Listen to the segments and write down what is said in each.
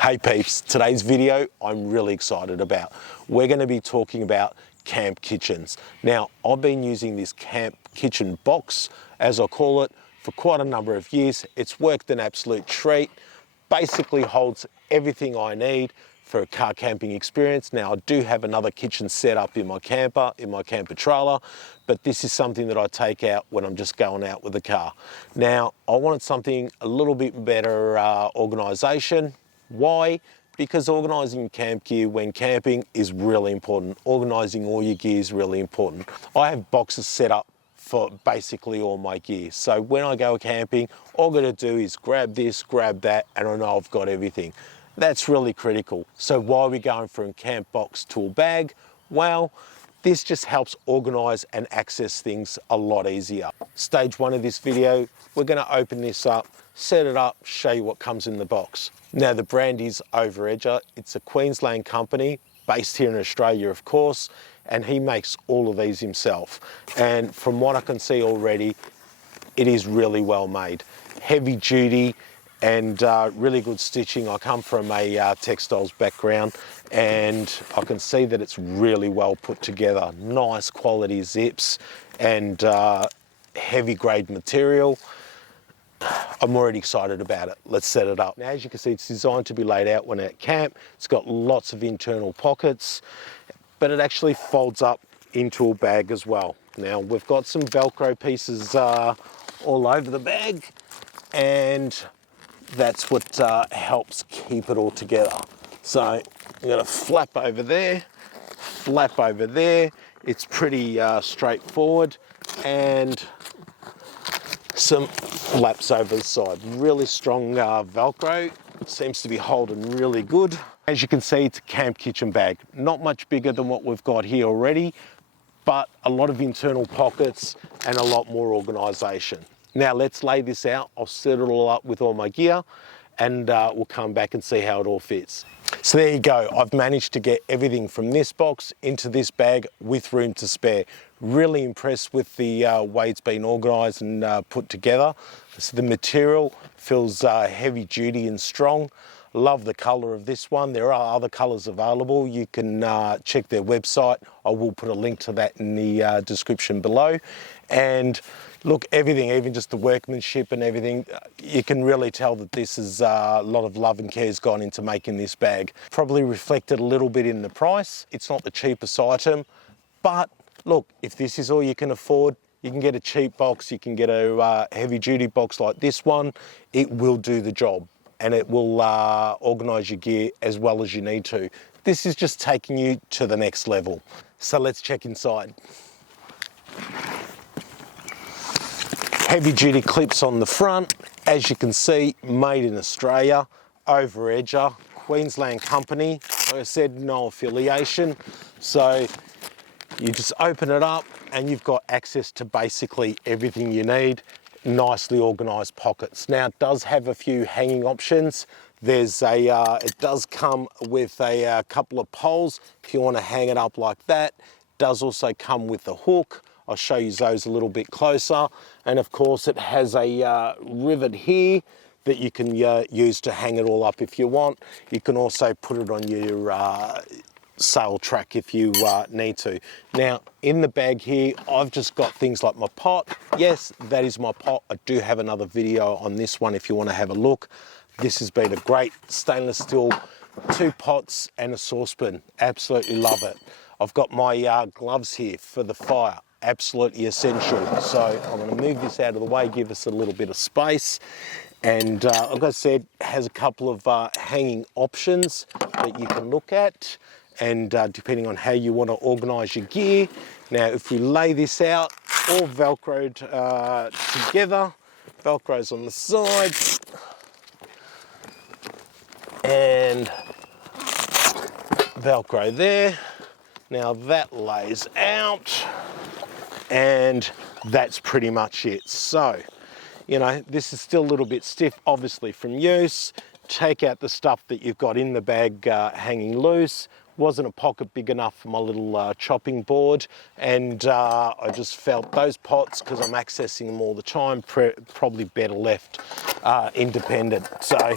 Hey peeps, today's video I'm really excited about. We're going to be talking about camp kitchens. Now, I've been using this camp kitchen box, as I call it, for quite a number of years. It's worked an absolute treat. Basically holds everything I need for a car camping experience. Now, I do have another kitchen set up in my camper trailer, but this is something that I take out when I'm just going out with the car. Now, I wanted something a little bit better organisation. Why? Because organising camp gear when camping is really important. Organising all your gear is really important. I have boxes set up for basically all my gear. So when I go camping, all I gotta do is grab this, grab that, and I know I've got everything. That's really critical. So why are we going from camp box to a bag? Well, this just helps organise and access things a lot easier. Stage one of this video, we're gonna open this up, set it up, show you what comes in the box. Now the brand is Overedger. It's a Queensland company based here in Australia, of course, and he makes all of these himself. And from what I can see already, it is really well made. Heavy duty and really good stitching. I come from a textiles background and I can see that it's really well put together. Nice quality zips and heavy grade material. I'm already excited about it. Let's set it up. Now, as you can see, it's designed to be laid out when at camp. It's got lots of internal pockets, but it actually folds up into a bag as well. Now, we've got some Velcro pieces all over the bag, and that's what helps keep it all together. So I'm gonna flap over there, flap over there. It's pretty straightforward, and some flaps over the side. Really strong Velcro. Seems to be holding really good. As you can see, it's a camp kitchen bag. Not much bigger than what we've got here already, but a lot of internal pockets and a lot more organisation. Now let's lay this out. I'll set it all up with all my gear and we'll come back and see how it all fits. So there you go. I've managed to get everything from this box into this bag with room to spare. Really impressed with the way it's been organised and put together. So the material feels heavy duty and strong. Love the colour of this one. There are other colours available. You can check their website. I will put a link to that in the description below. And look, everything, even just the workmanship and everything, you can really tell that this is a lot of love and care has gone into making this bag. Probably reflected a little bit in the price. It's not the cheapest item, but look, if this is all you can afford, you can get a cheap box, you can get a heavy duty box like this one. It will do the job and it will organise your gear as well as you need to. This is just taking you to the next level. So let's check inside. Heavy duty clips on the front. As you can see, made in Australia, Overedger, Queensland company. Like I said, no affiliation. So you just open it up and you've got access to basically everything you need. Nicely organised pockets. Now it does have a few hanging options. There's it does come with a couple of poles if you want to hang it up like that. It does also come with a hook. I'll show you those a little bit closer. And of course it has a rivet here that you can use to hang it all up if you want. You can also put it on your sail track if you need to. Now in the bag here, I've just got things like my pot. Yes, that is my pot. I do have another video on this one if you want to have a look. This has been a great stainless steel, 2 pots and a saucepan. Absolutely love it. I've got my gloves here for the fire. Absolutely essential. So I'm going to move this out of the way, give us a little bit of space. And like I said, has a couple of hanging options that you can look at, and depending on how you want to organise your gear. Now if we lay this out, all Velcroed together, Velcro's on the sides, and Velcro there. Now that lays out, and that's pretty much it. So, you know, this is still a little bit stiff, obviously from use. Take out the stuff that you've got in the bag hanging loose. Wasn't a pocket big enough for my little chopping board, and I just felt those pots, because I'm accessing them all the time, probably better left independent. So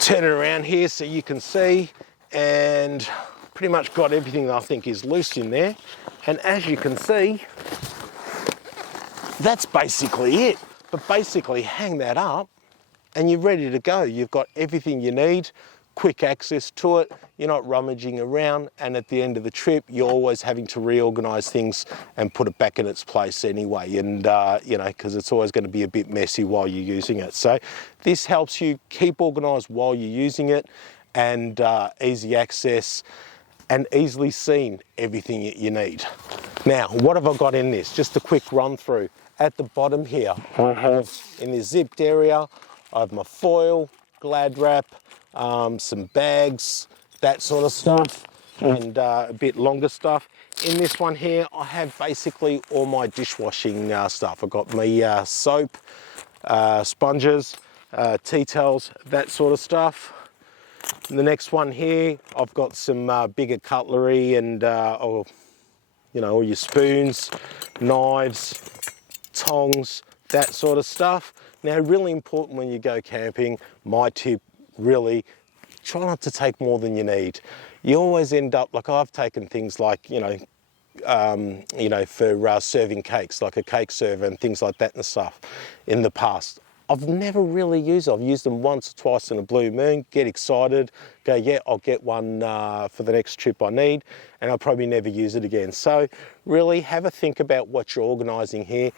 turn it around here so you can see, and pretty much got everything that I think is loose in there. And as you can see, that's basically it. But basically hang that up and you're ready to go. You've got everything you need, quick access to it. You're not rummaging around, and at the end of the trip, you're always having to reorganize things and put it back in its place anyway. And, you know, because it's always going to be a bit messy while you're using it. So this helps you keep organized while you're using it, and easy access and easily seen everything that you need. Now, what have I got in this? Just a quick run through. At the bottom here, I have in the zipped area, I have my foil, Glad wrap, some bags, that sort of stuff, and a bit longer stuff. In this one here, I have basically all my dishwashing stuff. I've got my soap, sponges, tea towels, that sort of stuff. In the next one here, I've got some bigger cutlery and, or, you know, all your spoons, knives, tongs, that sort of stuff. Now, really important when you go camping, my tip, really, try not to take more than you need. You always end up, like I've taken things like, for serving cakes, like a cake server and things like that and stuff in the past. I've never really used it. I've used them once or twice in a blue moon, get excited, go, yeah, I'll get one for the next trip I need, and I'll probably never use it again. So really have a think about what you're organising here.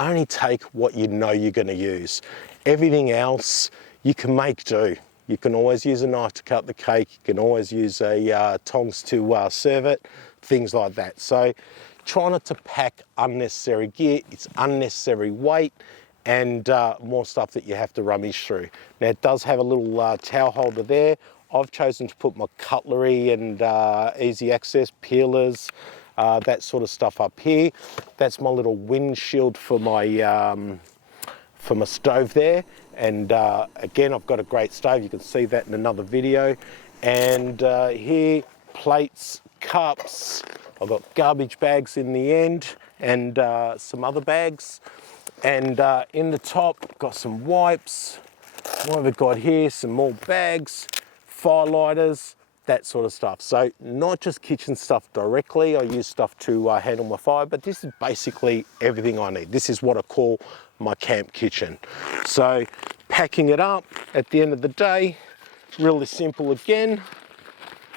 Only take what you know you're going to use. Everything else you can make do. You can always use a knife to cut the cake. You can always use a tongs to serve it, things like that. So try not to pack unnecessary gear. It's unnecessary weight and more stuff that you have to rummage through. Now it does have a little towel holder there. I've chosen to put my cutlery and easy access, peelers, that sort of stuff up here. That's my little windshield for my stove there. And again, I've got a great stove. You can see that in another video. And here, plates, cups. I've got garbage bags in the end and some other bags. And in the top, got some wipes. What have I got here? Some more bags, fire lighters, that sort of stuff. So not just kitchen stuff directly. I use stuff to handle my fire, but this is basically everything I need. This is what I call my camp kitchen. So packing it up at the end of the day, really simple again.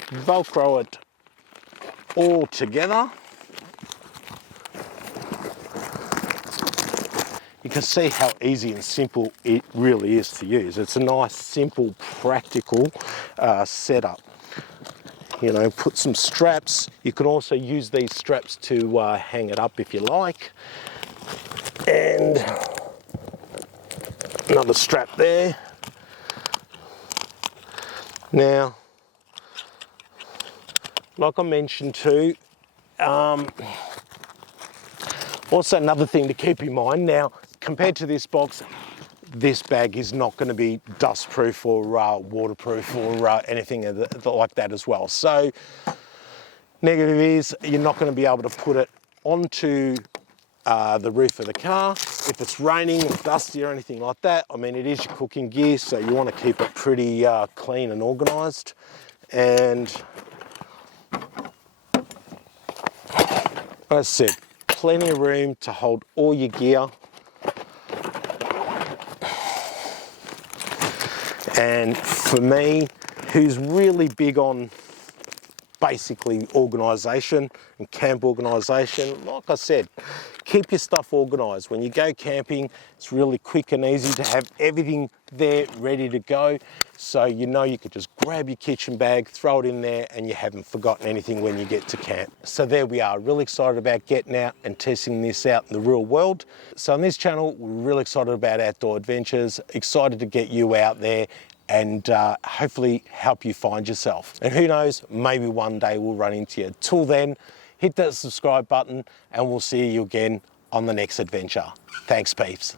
Velcro it all together. You can see how easy and simple it really is to use. It's a nice, simple, practical setup. You know, put some straps. You can also use these straps to hang it up if you like. And another strap there. Now, like I mentioned too, also another thing to keep in mind now, compared to this box, this bag is not going to be dustproof or waterproof or anything like that as well. So negative is you're not going to be able to put it onto the roof of the car. If it's raining or dusty or anything like that, I mean, it is your cooking gear, so you want to keep it pretty clean and organised. And as I said, plenty of room to hold all your gear. And for me, who's really big on basically organisation and camp organisation, like I said, keep your stuff organised. When you go camping, it's really quick and easy to have everything there ready to go. So you know you could just grab your kitchen bag, throw it in there, and you haven't forgotten anything when you get to camp. So there we are, really excited about getting out and testing this out in the real world. So on this channel, we're really excited about outdoor adventures, excited to get you out there and hopefully help you find yourself. And who knows, maybe one day we'll run into you. Till then, hit that subscribe button and we'll see you again on the next adventure. Thanks, peeps.